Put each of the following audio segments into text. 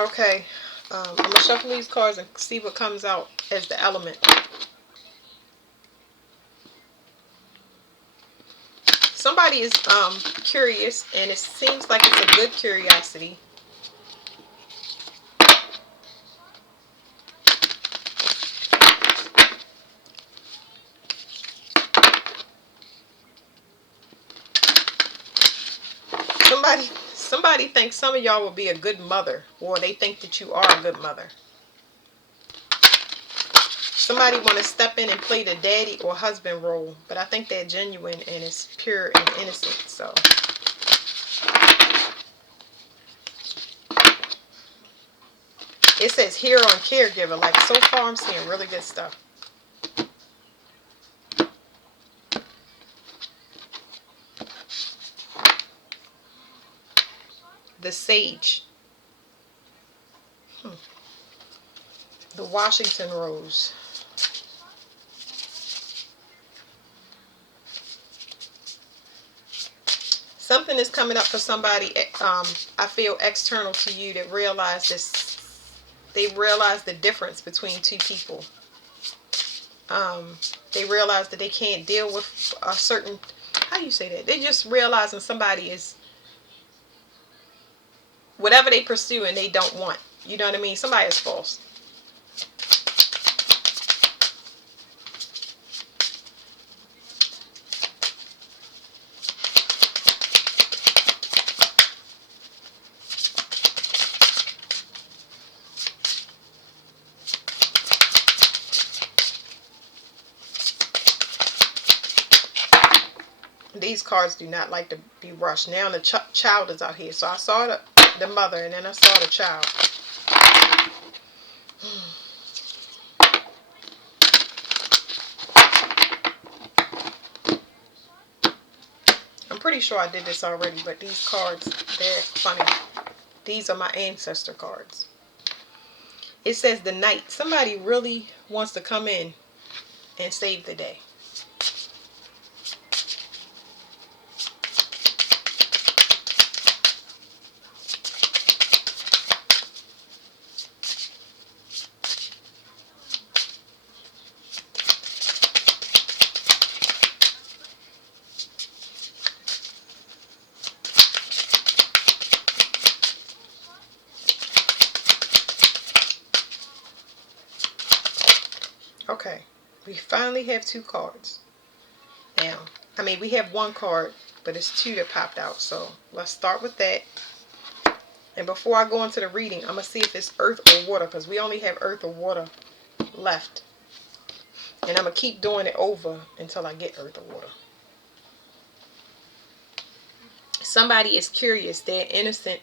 Okay. I'm going to shuffle these cards and see what comes out as the element. Somebody is curious, and it seems like it's a good curiosity. Somebody thinks some of y'all will be a good mother, or they think that you are a good mother. Somebody want to step in and play the daddy or husband role, but I think they're genuine and it's pure and innocent. So it says here on caregiver. Like, so far I'm seeing really good stuff. The sage. The Washington rose. Something is coming up for somebody, I feel, external to you, that realize this. They realize the difference between two people. They realize that they can't deal with a certain, how do you say that? They just realizing somebody is, whatever they pursue and they don't want. You know what I mean? Somebody is false. These cards do not like to be rushed. Now the child is out here. So I saw the mother, and then I saw the child. I'm pretty sure I did this already, but these cards, they're funny. These are my ancestor cards. It says the knight. Somebody really wants to come in and save the day. Okay, we finally have two cards. Now, I mean, we have one card, but it's two that popped out. So let's start with that. And before I go into the reading, I'm going to see if it's earth or water, because we only have earth or water left. And I'm going to keep doing it over until I get earth or water. Somebody is curious. They're innocent.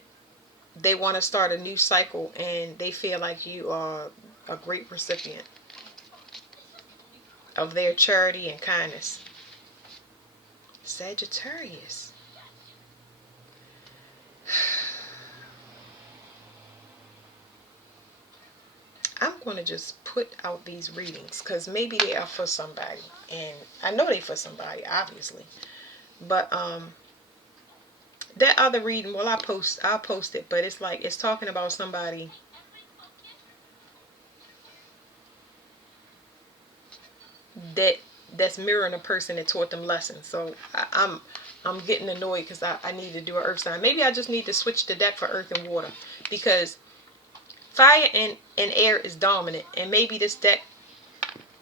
They want to start a new cycle, and they feel like you are a great recipient of their charity and kindness. Sagittarius. I'm going to just put out these readings because maybe they are for somebody, and I know they for somebody, obviously. But that other reading, well, I'll post it, but it's like it's talking about somebody that's mirroring a person that taught them lessons. So I'm getting annoyed because I need to do an earth sign. Maybe I just need to switch the deck for earth and water, because fire and air is dominant, and maybe this deck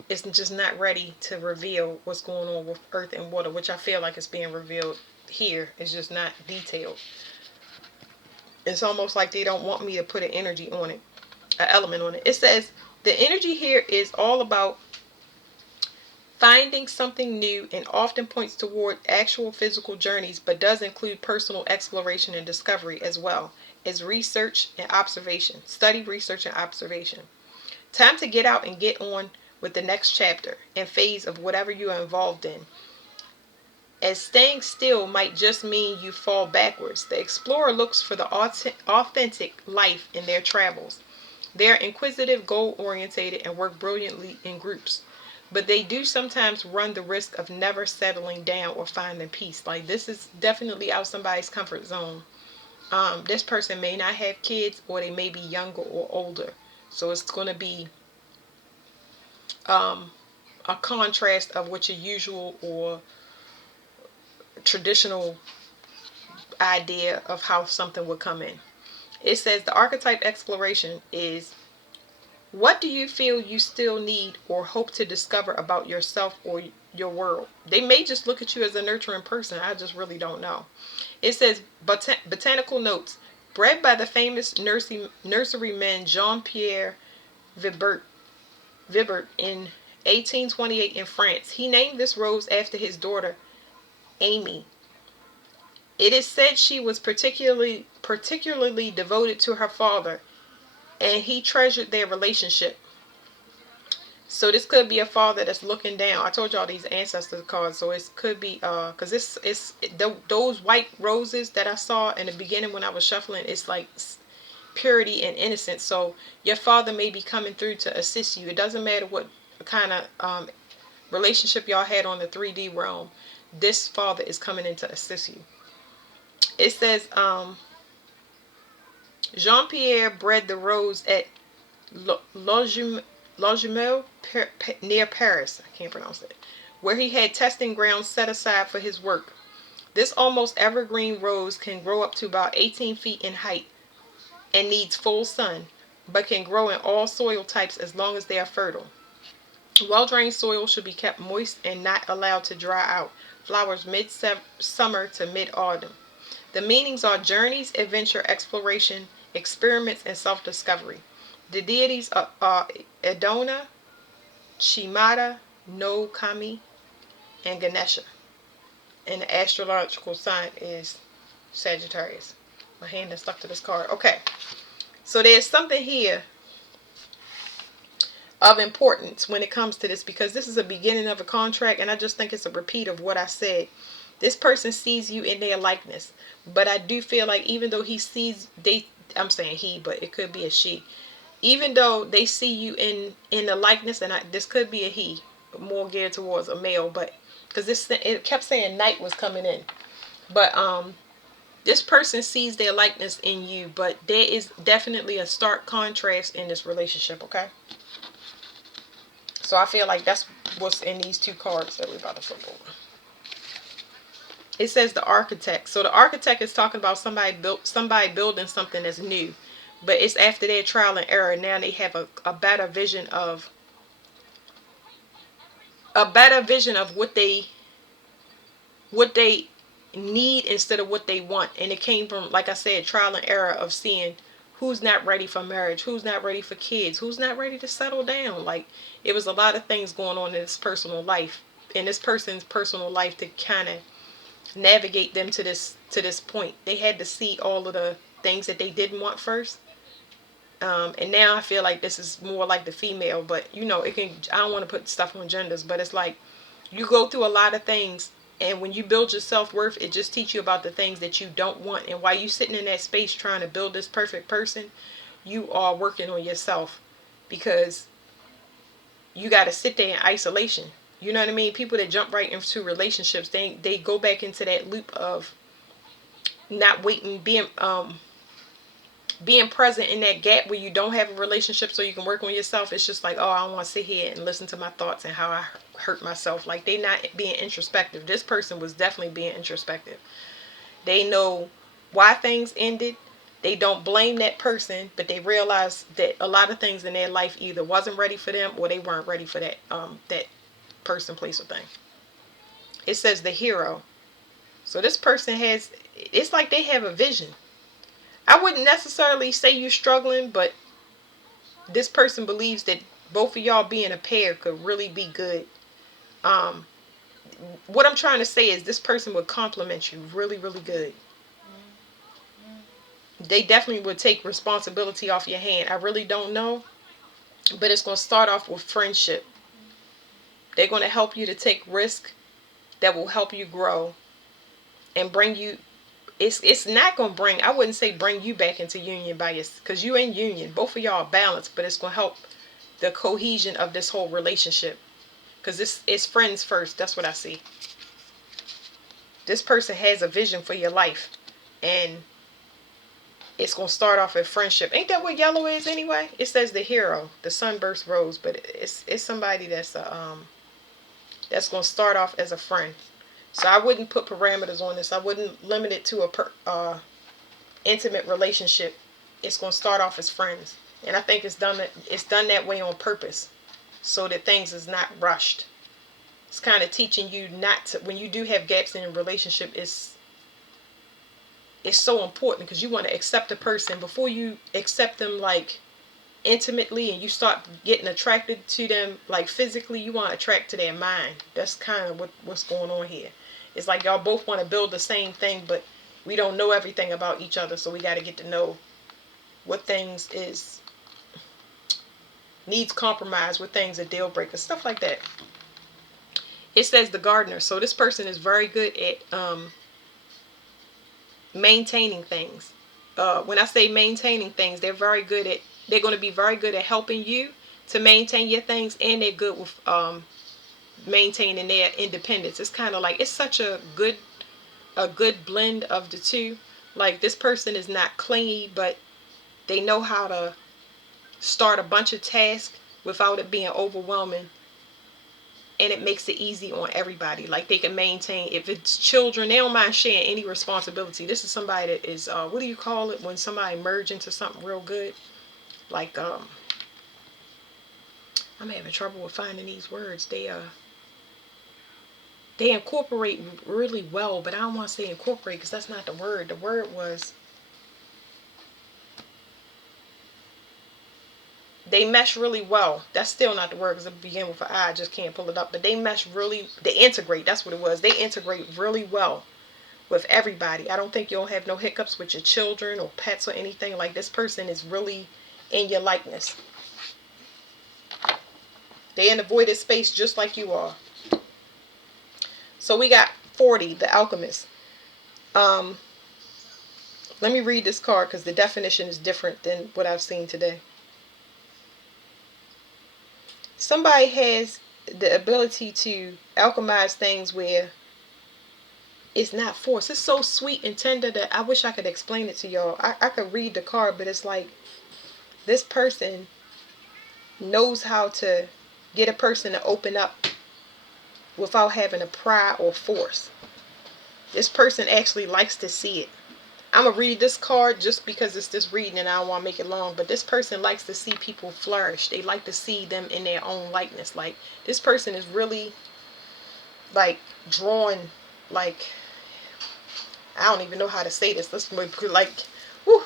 is just not ready to reveal what's going on with earth and water, which I feel like is being revealed here. It's just not detailed. It's almost like they don't want me to put an energy on it, an element on it. It says the energy here is all about finding something new and often points toward actual physical journeys, but does include personal exploration and discovery as well as research and observation. Study, research, and observation. Time to get out and get on with the next chapter and phase of whatever you are involved in. As staying still might just mean you fall backwards, the explorer looks for the authentic life in their travels. They are inquisitive, goal-oriented, and work brilliantly in groups. But they do sometimes run the risk of never settling down or finding peace. Like, this is definitely out somebody's comfort zone. This person may not have kids, or they may be younger or older. So it's going to be a contrast of what your usual or traditional idea of how something would come in. It says the archetype exploration is, what do you feel you still need or hope to discover about yourself or your world? They may just look at you as a nurturing person. I just really don't know. It says botanical notes. Bred by the famous nurseryman Jean-Pierre Vibert, in 1828 in France. He named this rose after his daughter, Amy. It is said she was particularly devoted to her father, and he treasured their relationship. So this could be a father that's looking down. I told y'all these ancestor cards, so it could be because those white roses that I saw in the beginning when I was shuffling. It's like purity and innocence. So your father may be coming through to assist you. It doesn't matter what kind of relationship y'all had on the 3D realm. This father is coming in to assist you. It says Jean-Pierre bred the rose at Longjumeau near Paris. I can't pronounce it. Where he had testing grounds set aside for his work. This almost evergreen rose can grow up to about 18 feet in height and needs full sun, but can grow in all soil types as long as they are fertile. Well-drained soil should be kept moist and not allowed to dry out. Flowers mid-summer to mid-autumn. The meanings are journeys, adventure, exploration, experiments, and self-discovery. The deities are Edona, Shimada, no Kami, and Ganesha. And the astrological sign is Sagittarius. My hand is stuck to this card. Okay. So there's something here of importance when it comes to this, because this is a beginning of a contract, and I just think it's a repeat of what I said. This person sees you in their likeness, but I do feel like even though I'm saying he, but it could be a she. Even though they see you in the likeness, and this could be a he, more geared towards a male, but because it kept saying night was coming in, but this person sees their likeness in you, but there is definitely a stark contrast in this relationship. Okay. So I feel like that's what's in these two cards that we're about to flip over. It says the architect. So the architect is talking about somebody building something that's new, but it's after their trial and error. Now they have a better vision of what they need instead of what they want. And it came from, like I said, trial and error of seeing who's not ready for marriage, who's not ready for kids, who's not ready to settle down. Like, it was a lot of things going on in this personal life, in this person's personal life, to kind of navigate them to this point. They had to see all of the things that they didn't want first. And now I feel like this is more like the female, but it can, I don't want to put stuff on genders, but it's like you go through a lot of things, and when you build your self-worth, it just teaches you about the things that you don't want. And while you sitting in that space trying to build this perfect person, you are working on yourself, because you got to sit there in isolation. You know what I mean? People that jump right into relationships, they go back into that loop of not waiting, being present in that gap where you don't have a relationship so you can work on yourself. It's just like, oh, I want to sit here and listen to my thoughts and how I hurt myself. Like, they not being introspective. This person was definitely being introspective. They know why things ended. They don't blame that person, but they realize that a lot of things in their life either wasn't ready for them, or they weren't ready for that person, place, or thing. It says the hero. So this person it's like they have a vision. I wouldn't necessarily say you're struggling, but this person believes that both of y'all being a pair could really be good. What I'm trying to say is this person would compliment you really, really good. They definitely would take responsibility off your hand. I really don't know, but it's going to start off with friendship. They're going to help you to take risk that will help you grow and bring you. It's not going to bring, I wouldn't say bring you back into union by yourself, because you in union. Both of y'all are balanced, but it's going to help the cohesion of this whole relationship, because it's friends first. That's what I see. This person has a vision for your life, and It's going to start off as friendship. Ain't that what yellow is anyway? It says the hero, the sunburst rose, but it's somebody that's going to start off as a friend. So I wouldn't put parameters on this. I wouldn't limit it to a intimate relationship. It's going to start off as friends, and I think it's done that way on purpose, so that things is not rushed. It's kind of teaching you not to, when you do have gaps in a relationship, it's so important because you want to accept a person before you accept them like intimately, and you start getting attracted to them like physically. You want to attract to their mind. That's kind of what's going on here. It's like y'all both want to build the same thing, but we don't know everything about each other, so we got to get to know what things is needs compromise, what things are deal breakers, stuff like that. It says the gardener. So this person is very good at maintaining things. When I say maintaining things, they're going to be very good at helping you to maintain your things, and they're good with maintaining their independence. It's kind of like, it's such a good blend of the two. Like, this person is not clingy, but they know how to start a bunch of tasks without it being overwhelming, and it makes it easy on everybody. Like, they can maintain, if it's children, they don't mind sharing any responsibility. This is somebody that is what do you call it when somebody merge into something real good? Like, I'm having trouble with finding these words. They incorporate really well, but I don't want to say incorporate because that's not the word. The word was, they mesh really well. That's still not the word because it began with an I. Just can't pull it up. But they mesh really, they integrate. That's what it was. They integrate really well with everybody. I don't think you'll have no hiccups with your children or pets or anything. Like, this person is really in your likeness. They're in the voided space just like you are. So we got 40, the alchemist. Let me read this card because the definition is different than what I've seen today. Somebody has the ability to alchemize things where it's not forced. It's so sweet and tender that I wish I could explain it to y'all. I could read the card, but it's like, this person knows how to get a person to open up without having to pry or force. This person actually likes to see it. I'm going to read this card just because it's this reading and I don't want to make it long. But this person likes to see people flourish. They like to see them in their own likeness. Like, this person is really, like, drawn, like, I don't even know how to say this. Let's like, whew.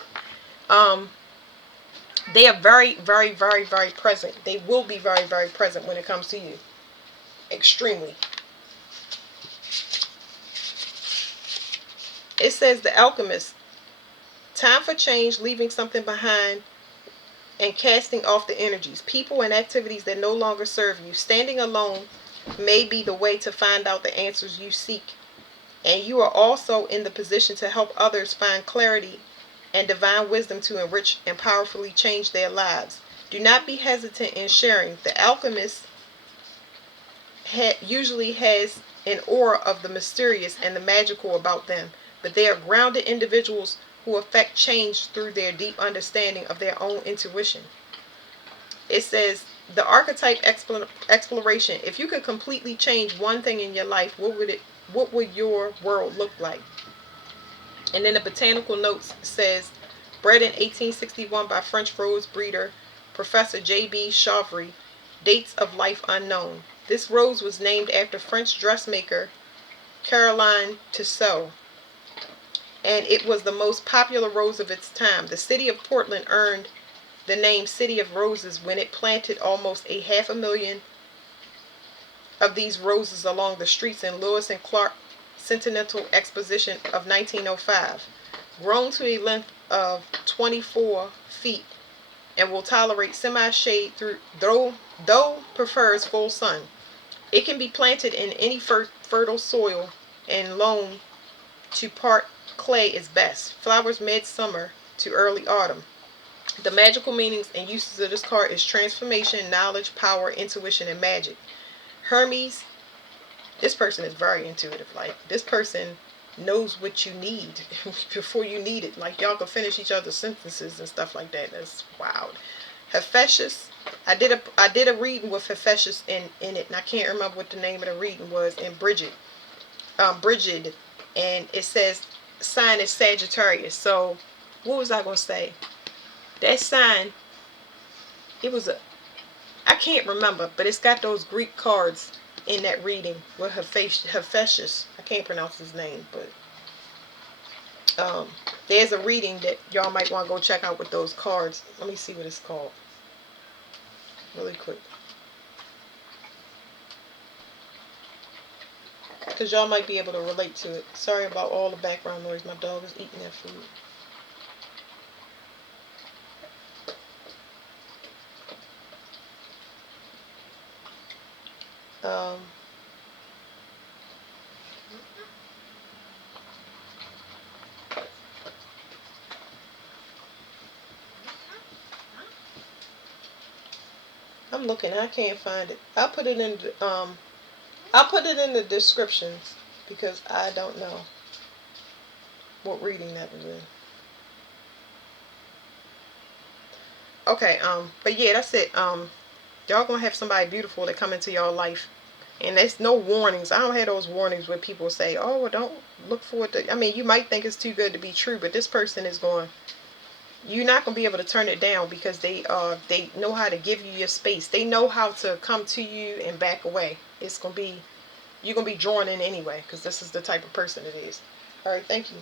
They are very, very, very, very present. They will be very, very present when it comes to you. Extremely. It says the alchemist. Time for change, leaving something behind and casting off the energies, people and activities that no longer serve you. Standing alone may be the way to find out the answers you seek. And you are also in the position to help others find clarity and divine wisdom to enrich and powerfully change their lives. Do not be hesitant in sharing. The alchemist usually has an aura of the mysterious and the magical about them, but they are grounded individuals who affect change through their deep understanding of their own intuition. It says, the archetype exploration. If you could completely change one thing in your life, what would your world look like? And then the botanical notes says, bred in 1861 by French rose breeder Professor J.B. Chauvry, dates of life unknown. This rose was named after French dressmaker Caroline Tissot, and it was the most popular rose of its time. The city of Portland earned the name City of Roses when it planted almost 500,000 of these roses along the streets in Lewis and Clark Centennial Exposition of 1905. Grown to a length of 24 feet and will tolerate semi-shade though prefers full sun. It can be planted in any fertile soil and loam to part clay is best. Flowers mid-summer to early autumn. The magical meanings and uses of this card is transformation, knowledge, power, intuition, and magic. Hermes, this person is very intuitive. Like, this person knows what you need before you need it. Like y'all can finish each other's sentences and stuff like that. That's wild. Hephaestus. I did a reading with Hephaestus in it, and I can't remember what the name of the reading was. And Bridget, and it says sign is Sagittarius. So what was I gonna say? That sign, it was a, I can't remember, but it's got those Greek cards in that reading with Hephaestus. I can't pronounce his name, but there's a reading that y'all might want to go check out with those cards. Let me see what it's called really quick, because y'all might be able to relate to it. Sorry about all the background noise. My dog is eating that food. Um, I'm looking. I can't find it. I'll put it in the descriptions because I don't know what reading that was in. Okay. But yeah, that's it. Y'all gonna have somebody beautiful that come into y'all life, and there's no warnings. I don't have those warnings where people say, "Oh, well, don't look forward to." I mean, you might think it's too good to be true, but this person is going. You're not gonna be able to turn it down because they know how to give you your space. They know how to come to you and back away. It's gonna be, you're gonna be drawn in anyway because this is the type of person it is. All right, thank you.